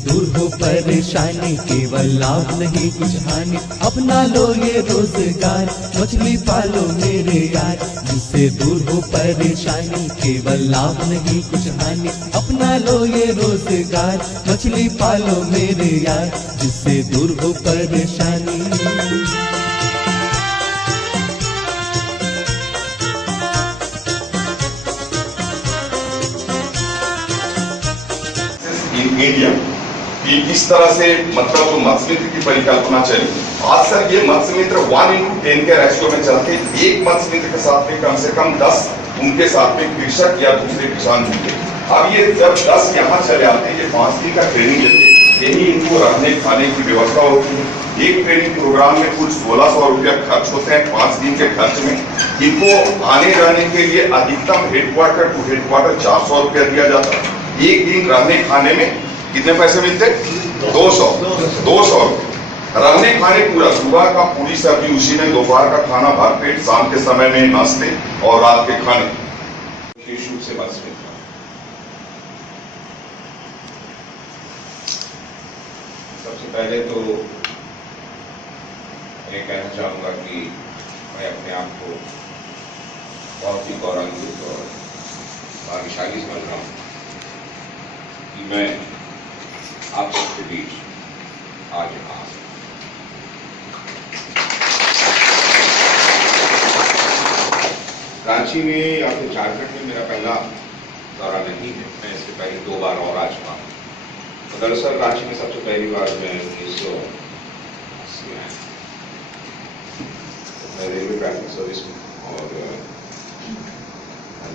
दूर हो परेशानी, केवल लाभ नहीं कुछ हानि। अपना लो ये रोजगार, मछली पालो मेरे यार। जिससे दूर हो परेशानी, केवल लाभ नहीं कुछ हानि। अपना लो ये रोजगार, मछली पालो मेरे यार। जिससे दूर हो परेशानी। इंडिया कि इस तरह से मतलब जो मत्स्य की परिकल्पना चली। आज सर ये मत्स्य मित्र 1:10 के रेशियो में चलते, एक मत्स्य मित्र के साथ में कम से कम 10 उनके साथ में कृषक या दूसरे किसान होंगे। अब ये जब 10 यहाँ चले आते हैं, ये 5 दिन का ट्रेनिंग लेते, यही इनको रहने खाने की व्यवस्था होती है। एक ट्रेनिंग प्रोग्राम में कुल 1600 रुपया खर्च होते हैं 5 दिन के खर्च में। इनको आने जाने के लिए अधिकतम हेडक्वार्टर टू हेडक्वार्टर 400 रुपया दिया जाता है। एक दिन रहने खाने में कितने पैसे मिलते? 200 रुपये। रहने खाने पूरा, सुबह का पूरी सब्जी उसी में, दोपहर का खाना भरपेट, शाम के समय में नाश्ते और रात के खाने। विशेष रूप से बस सबसे पहले तो मैं कहना चाहूंगा कि मैं अपने आप को बहुत ही गौरवान्वित और भाग्यशाली समझ रहा हूँ कि मैं आप सबके बीच आज यहाँ रांची में या फिर झारखंड में मेरा पहला दौरा नहीं है। मैं इससे पहले 2 बार और आ चुका हूँ। तो दरअसल रांची में सबसे पहली बार मैं 1980 में आया। तो मैं रेलवे ट्रैफिक सर्विस में और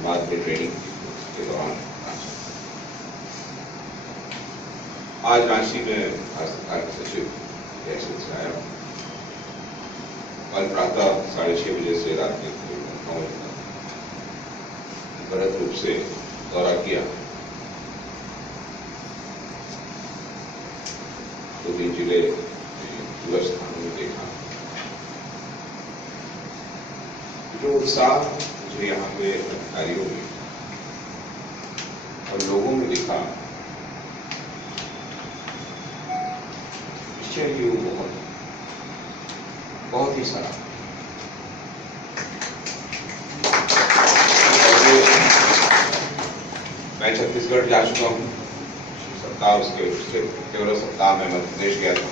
बाद में ट्रेनिंग के दौरान आज रांची में सरकार के सचिव के हैसियत से आया। कल प्रातः 6:30 बजे से रात के 9 बजे तक गलत रूप से दौरा किया। 2-3 जिले दूर स्थानों में देखा। जो उत्साह मुझे यहाँ पे अधिकारियों में और लोगों में दिखा, निश्चय वो बहुत ही सारा। मैं छत्तीसगढ़ जा चुका हूँ सप्ताह, उसके केवल सप्ताह में मध्य प्रदेश गया था।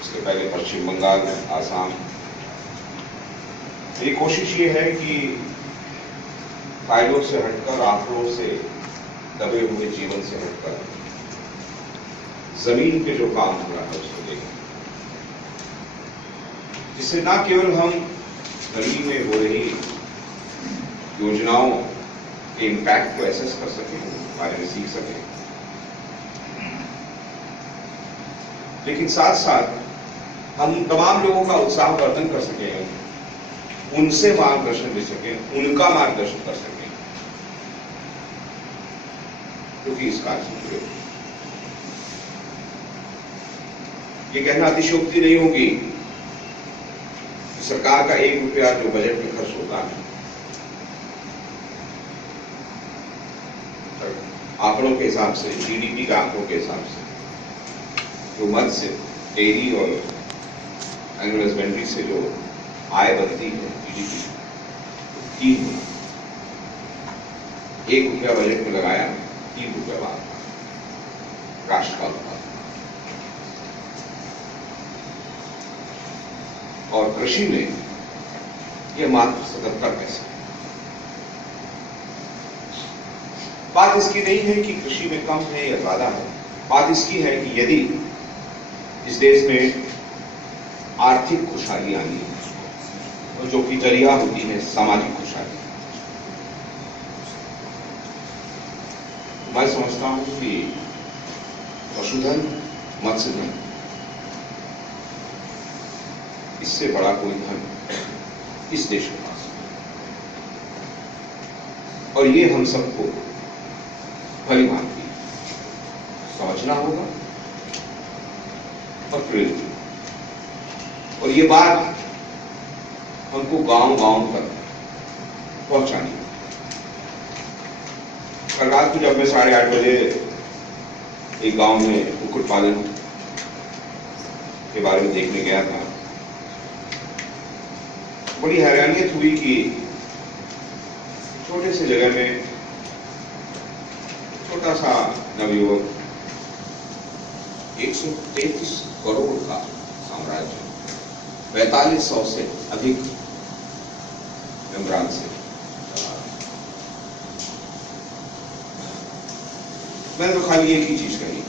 उसके पहले पश्चिम बंगाल, आसाम। मेरी कोशिश ये है कि फाइलों से हटकर, आंकड़ों से दबे हुए जीवन से हटकर जमीन पे जो काम हो रहा है उसको देखें, जिससे न केवल हम जमीन में हो रही योजनाओं के इम्पैक्ट को एसेस कर सकें, बारे में सीख सकें, लेकिन साथ साथ हम तमाम लोगों का उत्साह वर्धन कर सकें, उनसे मार्गदर्शन ले सकें, उनका मार्गदर्शन कर सकें, क्योंकि इस कार्य से जुड़े। ये कहना अतिशयोक्ति नहीं होगी कि सरकार का 1 रुपया जो बजट में खर्च होता है, आंकड़ों के हिसाब से, जीडीपी के आंकड़ों के हिसाब से, जो मत्स्य, डेयरी और एनिमल हस्बेंड्री से जो आय बनती है, जीडीपी 3 गुना। 1 रुपया बजट में लगाया, 3 रुपया बात राष्ट्र का उत्पादन। और कृषि में यह मात्र 77 पैसे। बात इसकी नहीं है कि कृषि में कम है या ज्यादा है, बात इसकी है कि यदि इस देश में आर्थिक खुशहाली आनी है, तो जो कि जरिया होती है सामाजिक खुशहाली, मैं समझता हूं कि पशुधन, मत्स्यधन, इससे बड़ा कोई धन इस देश के पास, और ये हम सबको भली भांति समझना होगा और प्रेरित। और ये बात हमको गांव-गांव तक पहुंचानी है। कल रात को जब मैं 8:30 बजे एक गांव में कुक्कुट पालन के बारे में देखने गया था। बड़ी हैरानियत हुई कि छोटे से जगह में छोटा सा नवयुवक 133 करोड़ का साम्राज्य 4500 से अधिक मेंबरान से मैंने तो खाली एक ही चीज कही,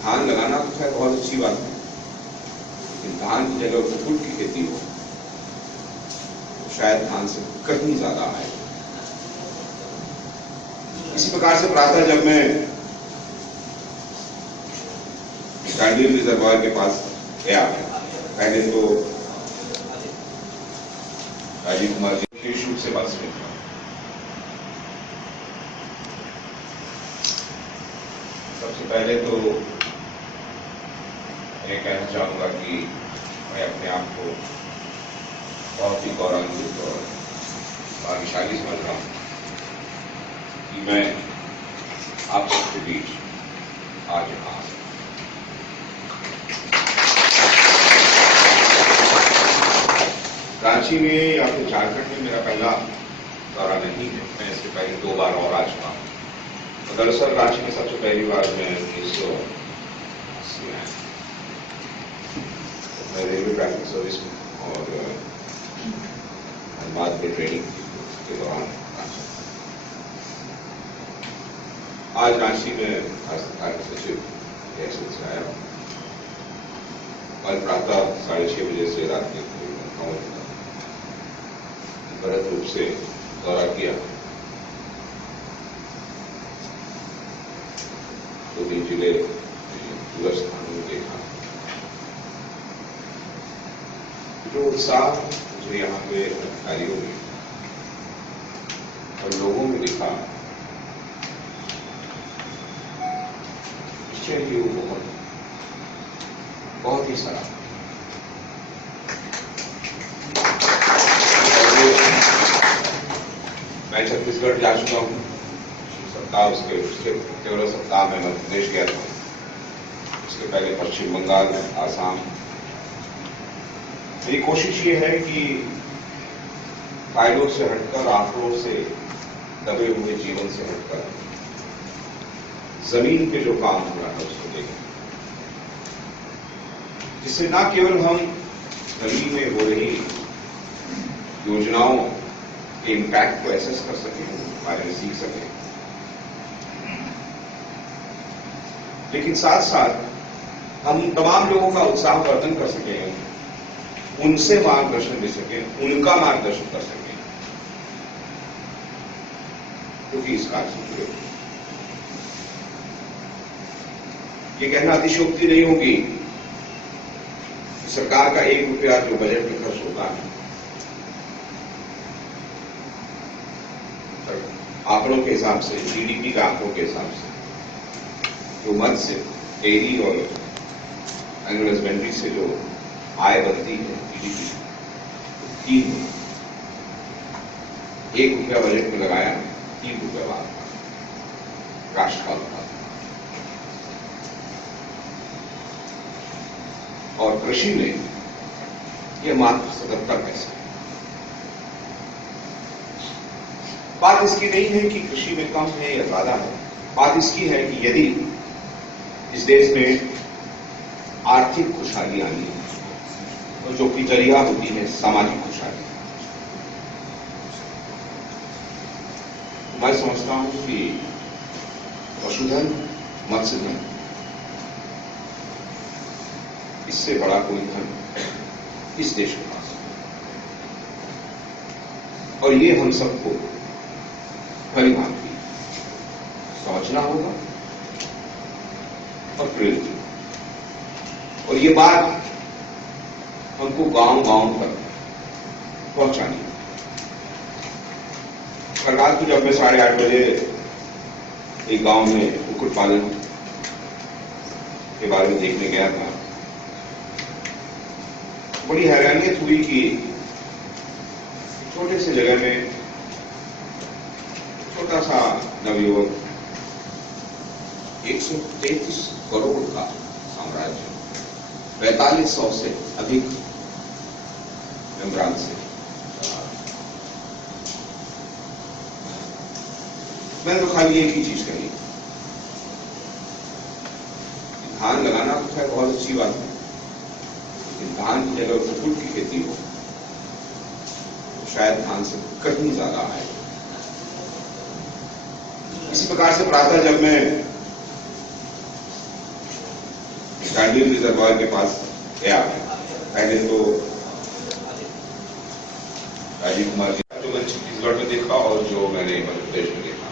धान लगाना तो खैर बहुत अच्छी बात है, लेकिन धान की जगह कुक्कुट की खेती हो तो शायद धान से कहीं ज्यादा आए। इसी प्रकार से प्रातः जब मैं गांडील रिजर्वायर के पास गया, पहले तो राजीव कुमार जी विशेष रूप से बस में था। सबसे पहले तो मैं कहना चाहूंगा कि मैं अपने आप को बहुत ही गौरवान्वित और भाग्यशाली समझ रहा हूं कि मैं आप सबके बीच आज यहाँ रांची में या फिर झारखंड में मेरा पहला दौरा नहीं है। मैं इससे पहले 2 बार और आ चुका हूं। दरअसल रांची में सबसे पहली बार मैं 1980 में मैं रेलवे ट्रैफिक सर्विस में और धनबाद में ट्रेनिंग के दौरान आज रांची में सरकार के सचिव से आया। कल प्रातः 6:30 बजे से रात के गलत रूप से दौरा किया। 2-3 जिले पूरा स्थानों में देखा। जो उत्साह मुझे यहाँ पे अधिकारियों में और लोगों में दिखा, निश्चय ही वो बहुत ही सराहनीय। मैं छत्तीसगढ़ जा चुका हूँ सप्ताह, उसके केवल सप्ताह में मध्य प्रदेश गया था। उसके पहले पश्चिम बंगाल, आसाम। मेरी कोशिश ये है कि कायदों से हटकर, आंकड़ों से दबे हुए जीवन से हटकर जमीन पे जो काम हो रहा है उसको देखें, जिससे न केवल हम जमीन में हो रही योजनाओं के इम्पैक्ट को एसेस कर सकें, बारे में सीख सकें, लेकिन साथ साथ हम तमाम लोगों का उत्साह वर्धन कर सकें, उनसे मार्गदर्शन दे सकें, उनका मार्गदर्शन कर सकें, क्योंकि इस कार्य से जुड़े। ये कहना अतिशयोक्ति नहीं होगी, सरकार का 1 रुपया जो बजट में खर्च होता है, आंकड़ों के हिसाब से, जीडीपी के आंकड़ों के हिसाब से, जो मत्स्य, डेयरी और एनिमल हस्बेंड्री से जो आय बनती है जीडीपी, 1 रुपया बजट में लगाया, 3 रुपया बात राष्ट्र का उत्पादन। और कृषि में यह मात्र 77 पैसे। बात इसकी नहीं है कि कृषि में कम है या ज्यादा है, बात इसकी है कि यदि इस देश में आर्थिक खुशहाली आनी है तो जो कि जरिया होती है सामाजिक खुशहाली। मैं समझता हूं कि पशुधन, मत्स्यधन, इससे बड़ा कोई धन इस देश के पास है। और ये हम सबको भली भांति समझना होगा और प्रेरित। और ये बात हमको गांव-गांव तक पहुंचानी है। कल रात को जब मैं 8:30 बजे एक गांव में कुक्कुट पालन के बारे में देखने गया था, बड़ी हैरानियत हुई कि छोटे से जगह में छोटा सा नवयुवक 133 करोड़ का साम्राज्य, 4500 से अधिक मेम्बरान से। मैंने तो खाली एक ही चीज कही, धान लगाना तो है बहुत अच्छी बात है, लेकिन धान की जगह कुकुट की खेती हो तो शायद धान से कहीं ज्यादा आए। इसी प्रकार से प्रातः जब मैं गांडीव रिजर्वायर के पास गया, पहले तो राजीव कुमार जी जो मैंने छत्तीसगढ़ में देखा और जो मैंने मध्य प्रदेश में देखा,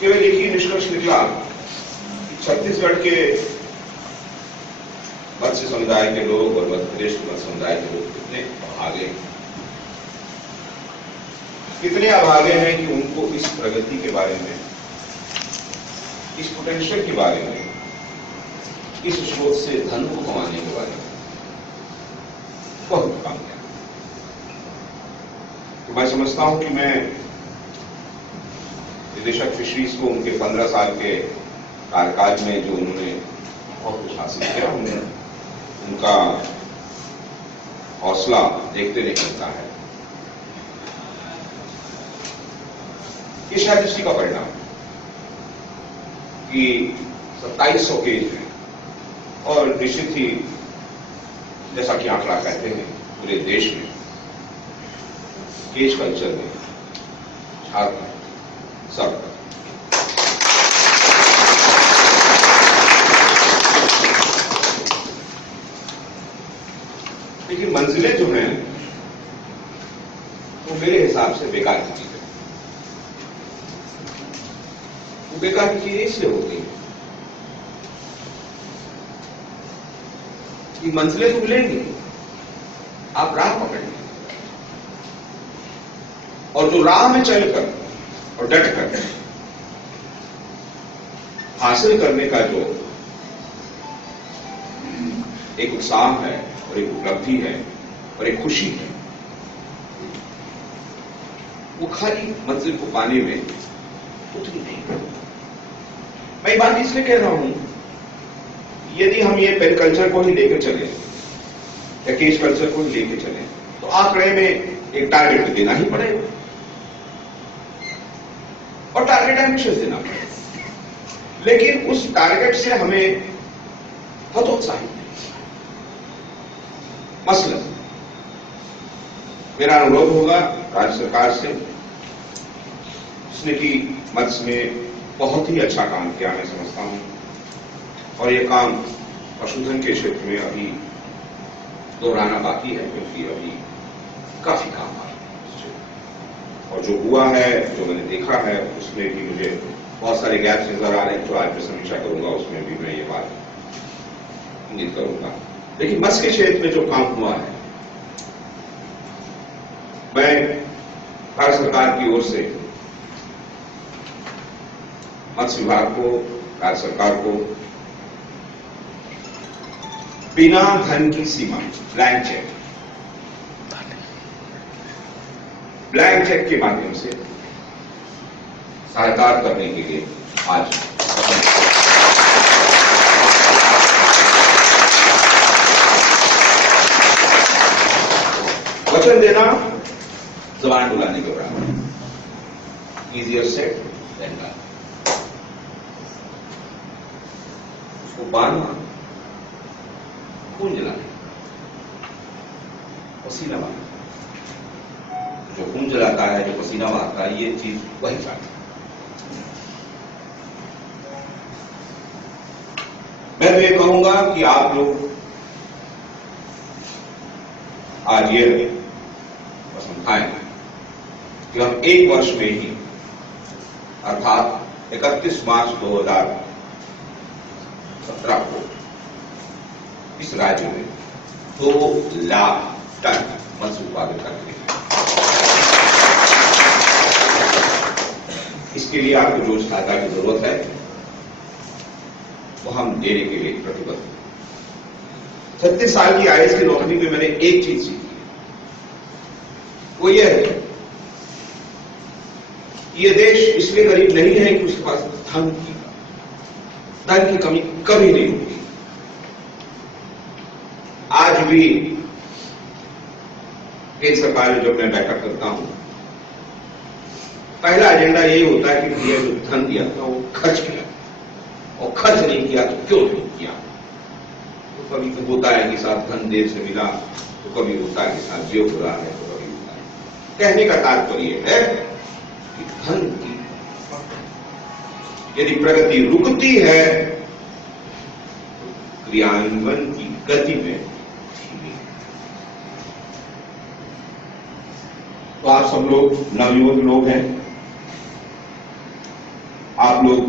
केवल एक ही निष्कर्ष निकला कि छत्तीसगढ़ के मत्स्य समुदाय के लोग और मध्य प्रदेश के मत्स्य समुदाय के लोग कितने अभागे हैं कि उनको इस प्रगति के बारे में, इस पोटेंशियल के बारे में, इस स्रोत से धन को कमाने के बारे में बहुत कम है। तो मैं समझता हूं कि मैं निदेशक फिशरीज को उनके 15 साल के कार्यकाल में जो उन्होंने बहुत कुछ हासिल किया, उनका हौसला देखते नहीं मिलता है। ये शायद इसी का परिणाम कि 2700 केज है और निश्चित ही जैसा कि आंकड़ा कहते हैं पूरे देश में केज कल्चर में झारखंड सब लेकिन मंजिलें जो हैं वो मेरे हिसाब से बेकार की चीज है। वो बेकार की चीजें इसलिए होती है कि मंजिलें तो मिलेंगी, आप राह पकड़ेंगे और जो राह में चलकर और डट कर हासिल करने का जो एक उत्साह है और एक उपलब्धि है और एक खुशी है, वो खाली मंजिल को पाने में उतनी नहीं है। मैं ये बात इसलिए कह रहा हूं, यदि हम ये पेन कल्चर को ही लेकर चले या केज कल्चर को ही लेकर चले तो आंकड़े में एक टारगेट देना ही पड़ेगा और टारगेट एम्बिशियस देना पड़ेगा, लेकिन उस टारगेट से हमें हतोत्साहित नहीं। मसलन मेरा अनुरोध होगा राज्य सरकार से, जिसने कि मत्स्य में बहुत ही अच्छा काम किया मैं समझता हूं, और यह काम पशुधन के क्षेत्र में अभी दोहराना बाकी है क्योंकि अभी काफी काम आ रहा है और जो हुआ है, जो मैंने देखा है, उसमें भी मुझे बहुत सारे गैप्स नजर आ रहे हैं। जो आज मैं समीक्षा करूंगा उसमें भी मैं ये बात इंगित करूंगा। लेकिन मत्स्य के क्षेत्र में जो काम हुआ है, मैं भारत सरकार की ओर से मत्स्य विभाग को, राज्य सरकार को बिना धन की सीमा ब्लैंक चेक के माध्यम से सहायता करने के लिए आज वचन देना जबान बुलाने के बराबर, इजियर सेड देन डन। उसको बांधना, खून जलाना, पसीना बहाना, जो खून जलाता है, जो पसीना बहाता है, ये चीज वही चाहता है। मैं तो ये कहूंगा कि आप लोग आज ये पसंद आए कि हम एक वर्ष में ही अर्थात 31 मार्च 2017 को इस राज्य में 2 लाख टन मत्स्य उत्पादन करते हैं। इसके लिए आपको जो सहायता की जरूरत है वो हम देने के लिए प्रतिबद्ध हैं। 36 साल की आईएएस की नौकरी में मैंने एक चीज सीखी, वो ये है ये देश इसलिए गरीब नहीं है कि उसके पास धन की कमी कभी नहीं होगी। आज भी केंद्र सरकार में जब मैं बैठक करता हूं, पहला एजेंडा यही होता है कि भैया जो धन दिया था वो खर्च किया, और खर्च नहीं किया तो क्यों नहीं किया। तो कभी तो होता है कि साहब धन देर से मिला, तो कभी होता है कि साहब ये हो रहा है, तो कभी होता है। कहने का तात्पर्य है कि धन की यदि प्रगति रुकती है तो क्रियान्वयन की गति में धीमी है। तो आप सब लोग नवयुवक लोग हैं, आप लोग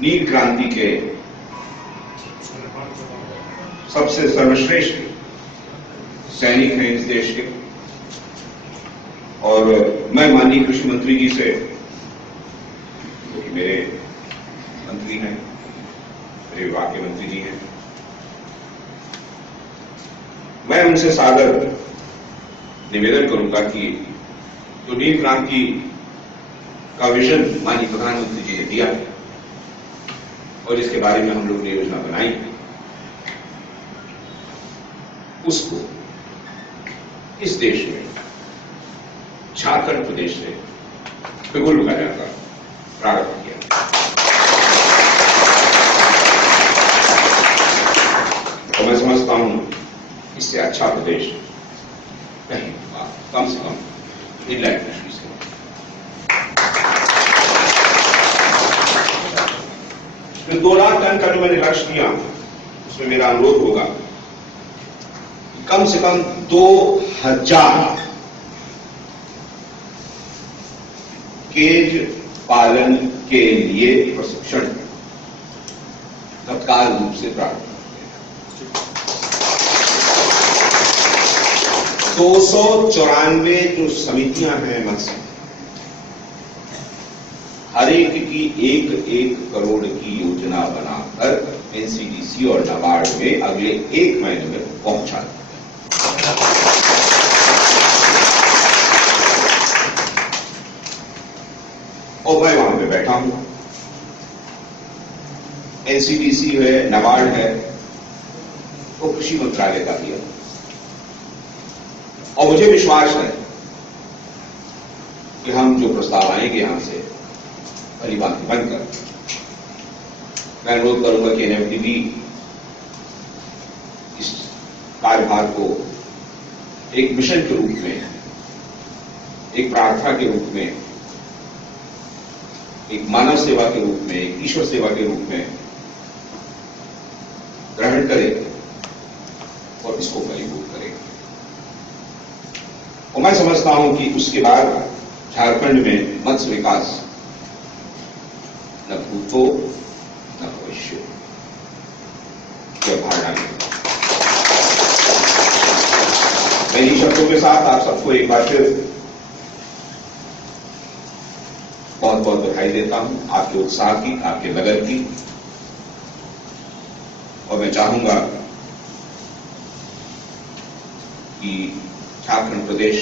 नील क्रांति के सबसे सर्वश्रेष्ठ सैनिक हैं इस देश के, और मैं माननीय कृषि मंत्री जी से, जो कि मेरे मंत्री हैं, मेरे विभाग के मंत्री जी हैं, मैं उनसे सादर निवेदन करूंगा कि जो नील क्रांति का विजन माननीय प्रधानमंत्री जी ने दिया है और जिसके बारे में हम लोग ने योजना बनाई, उसको इस देश में झारखंड प्रदेश से बिगुल लगाने का प्रारंभ किया। और मैं समझता हूं इससे अच्छा प्रदेश नहीं होगा, कम से कम इनलैंड फिशरीज से। जो 2 लाख टन का जो मैंने लक्ष्य दिया, उसमें मेरा अनुरोध होगा कि कम से कम 2000 केज पालन के लिए प्रशिक्षण तत्काल रूप से प्राप्त करें। 294 जो समितियां हैं मत्स्य, हर एक की 1-1 करोड़ की योजना बनाकर एनसीडीसी और नाबार्ड में अगले 1 महीने में पहुंचा दें। और मैं वहां पे बैठा हूं, एनसीडीसी है, नाबार्ड है, वो कृषि मंत्रालय का भी है, और मुझे विश्वास है कि हम जो प्रस्ताव आएंगे यहां से भली बात बनकर, मैं अनुरोध करूंगा कि एनएफडीबी इस कार्यभार को एक मिशन के रूप में, एक प्रार्थना के रूप में, एक मानव सेवा के रूप में, एक ईश्वर सेवा के रूप में ग्रहण करें और इसको फलीभूत करें। और मैं समझता हूं कि उसके बाद झारखंड में मत्स्य विकास न भूतो न भविष्य, यह भावना नहीं। मैं इन शब्दों के साथ आप सबको एक बार फिर बहुत बहुत बधाई देता हूं, आपके उत्साह की, आपके लगन की। और मैं चाहूंगा कि झारखंड प्रदेश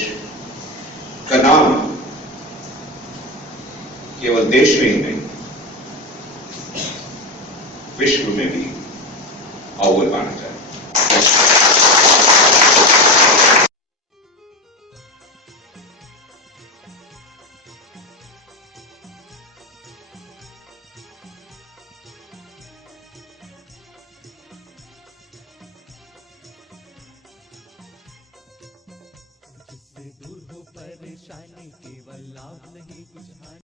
का नाम केवल देश में ही नहीं, विश्व में भी अव्वल माना जाए। जिससे दूर हो परेशानी, केवल लाभ नहीं कुछ हानि।